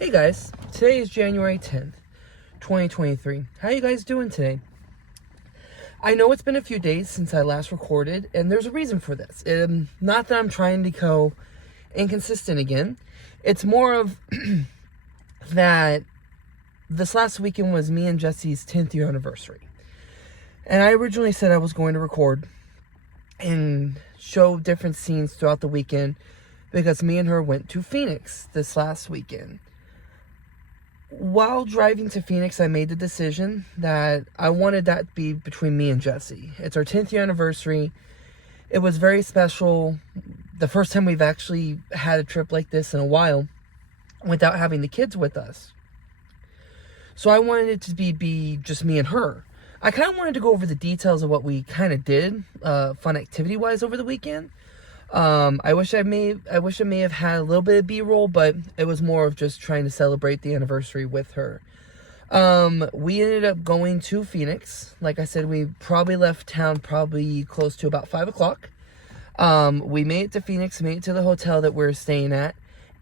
Hey guys, today is January 10th, 2023. How you guys doing today? I know it's been a few days since I last recorded, and there's a reason for this. Not that I'm trying to go inconsistent again. It's more of that this last weekend was me and Jesse's 10th year anniversary. And I originally said I was going to record and show different scenes throughout the weekend because me and her went to Phoenix this last weekend. While driving to Phoenix, I made the decision that I wanted that to be between me and Jesse. It's our 10th year anniversary. It was very special. The first time we've actually had a trip like this in a while without having the kids with us. So I wanted it to be just me and her. I kind of wanted to go over the details of what we kind of did, fun activity-wise over the weekend. I wish I may have had a little bit of B-roll, but it was more of just trying to celebrate the anniversary with her. We ended up going to Phoenix. Like I said, we probably left town probably close to about 5 o'clock. We made it to Phoenix, made it to the hotel that we were staying at,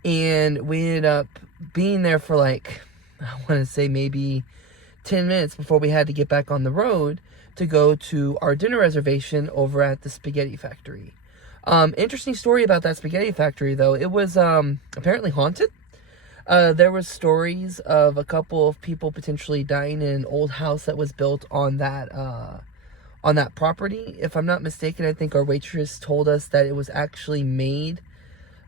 and we ended up being there for like, I want to say maybe 10 minutes before we had to get back on the road to go to our dinner reservation over at the Spaghetti Factory. Interesting story about that Spaghetti Factory, though. It was, apparently haunted. There was stories of a couple of people potentially dying in an old house that was built on that property. If I'm not mistaken, I think our waitress told us that it was actually made,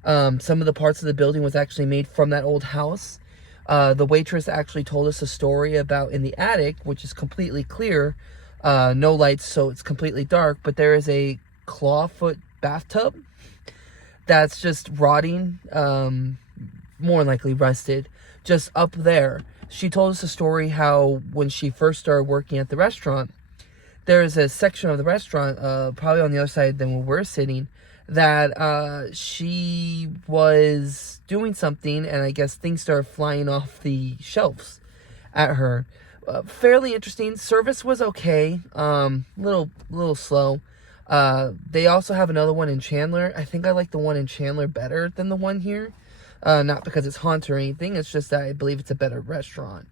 some of the parts of the building was actually made from that old house. The waitress actually told us a story about in the attic, which is completely clear, no lights, so it's completely dark, but there is a clawfoot bathtub that's just rotting, more than likely rusted, just up there. She told us a story how when she first started working at the restaurant, there's a section of the restaurant, probably on the other side than where we're sitting, that she was doing something, and I guess things started flying off the shelves at her. Fairly interesting. Service was okay, little slow. They also have another one in Chandler. I think I like the one in Chandler better than the one here. Not because it's haunted or anything. It's just that I believe it's a better restaurant.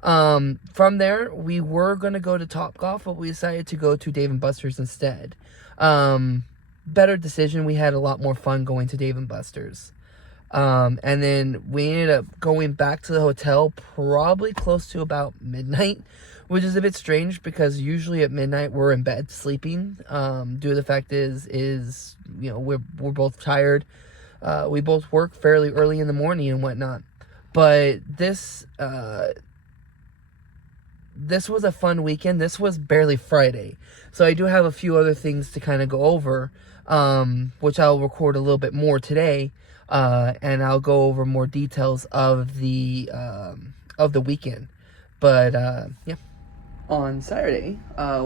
From there, we were going to go to Topgolf, but we decided to go to Dave & Buster's instead. Better decision. We had a lot more fun going to Dave & Buster's. And then we ended up going back to the hotel probably close to about midnight, which is a bit strange because usually at midnight we're in bed sleeping. Due to the fact is you know, we're both tired. We both work fairly early in the morning and whatnot. But this was a fun weekend. This was barely Friday, so I do have a few other things to kind of go over, which I'll record a little bit more today. And I'll go over more details of the weekend. But yeah, on Saturday,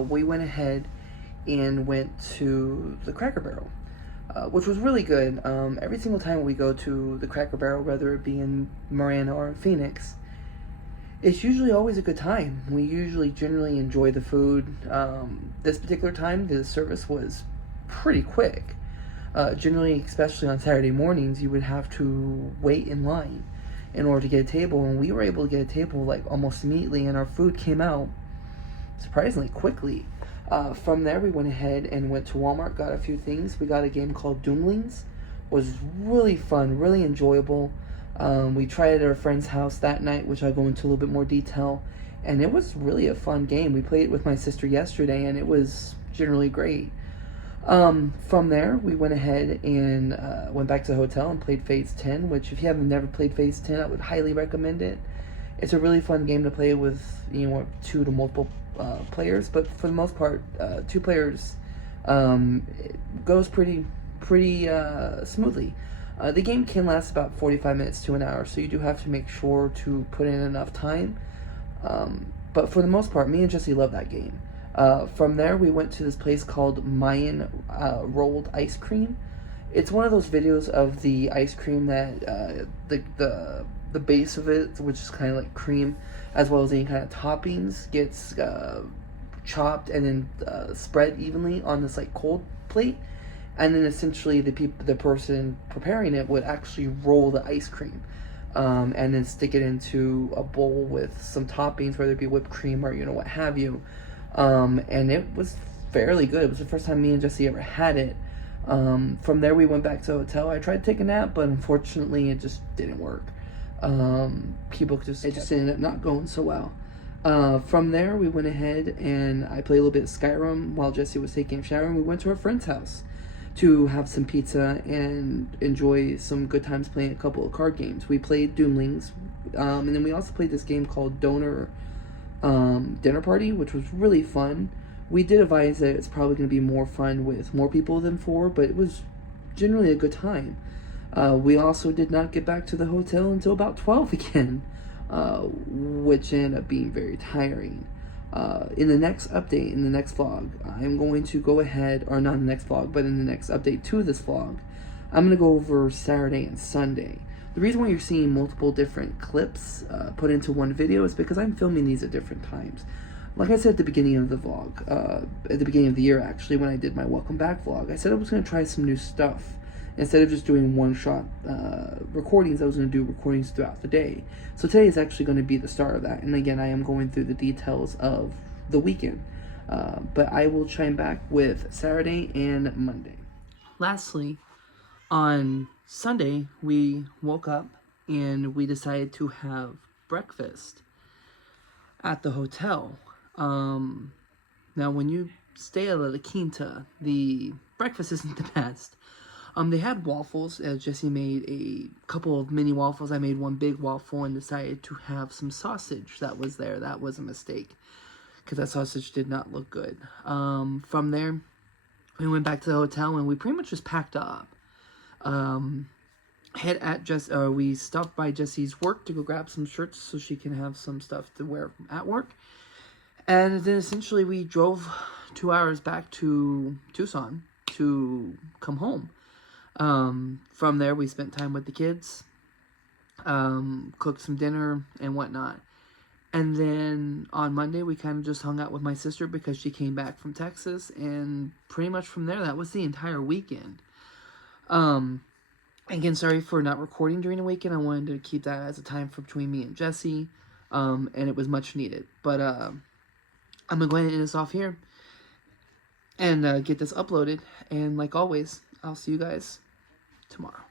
we went ahead and went to the Cracker Barrel, which was really good. Every single time we go to the Cracker Barrel, whether it be in Marana or Phoenix, it's usually always a good time. We usually generally enjoy the food. This particular time, the service was pretty quick. Generally, especially on Saturday mornings, you would have to wait in line in order to get a table, and we were able to get a table like almost immediately, and our food came out surprisingly quickly. From there, we went ahead and went to Walmart, got a few things. We got a game called Doomlings. It was really fun, really enjoyable. We tried it at our friend's house that night, which I'll go into a little bit more detail, and it was really a fun game. We played it with my sister yesterday, and it was generally great. From there, we went ahead and went back to the hotel and played Phase 10, which if you haven't never played Phase 10, I would highly recommend it. It's a really fun game to play with, 2 to multiple players, but for the most part, 2 players it goes pretty smoothly. The game can last about 45 minutes to an hour, so you do have to make sure to put in enough time. But for the most part, me and Jesse love that game. From there, we went to this place called Mayan Rolled Ice Cream. It's one of those videos of the ice cream that the base of it, which is kind of like cream, as well as any kind of toppings, gets chopped and then spread evenly on this like cold plate, and then essentially the person preparing it would actually roll the ice cream. and then stick it into a bowl with some toppings, whether it be whipped cream or what have you. And it was fairly good. It was the first time me and Jesse ever had it. From there, we went back to the hotel. I tried to take a nap, but unfortunately, it just didn't work. It just ended up not going so well. From there, we went ahead and I played a little bit of Skyrim while Jesse was taking a shower, and we went to our friend's house to have some pizza and enjoy some good times playing a couple of card games. We played Doomlings, and then we also played this game called Donor Dinner Party, which was really fun. We did advise that it's probably going to be more fun with more people than 4, but it was generally a good time. We also did not get back to the hotel until about 12 again, which ended up being very tiring. In the next update, in the next vlog, I'm going to go ahead, or not in the next vlog, but in the next update to this vlog, I'm going to go over Saturday and Sunday. The reason why you're seeing multiple different clips put into one video is because I'm filming these at different times. Like I said at the beginning of the vlog, at the beginning of the year actually, when I did my welcome back vlog, I said I was going to try some new stuff. Instead of just doing one-shot recordings, I was going to do recordings throughout the day. So today is actually going to be the start of that. And again, I am going through the details of the weekend. But I will chime back with Saturday and Monday. Lastly, on Sunday, we woke up and we decided to have breakfast at the hotel. Now, when you stay at La Quinta, the breakfast isn't the best. They had waffles. Jesse made a couple of mini waffles. I made one big waffle and decided to have some sausage that was there. That was a mistake because that sausage did not look good. From there, we went back to the hotel and we pretty much just packed up. We stopped by Jesse's work to go grab some shirts so she can have some stuff to wear at work. And then essentially we drove 2 hours back to Tucson to come home. From there, we spent time with the kids, cooked some dinner and whatnot. And then on Monday, we kind of just hung out with my sister because she came back from Texas. And pretty much from there, that was the entire weekend. Again, sorry for not recording during the weekend. I wanted to keep that as a time for between me and Jesse. And it was much needed. But, I'm going to go ahead and end this off here. And, get this uploaded. And like always, I'll see you guys tomorrow.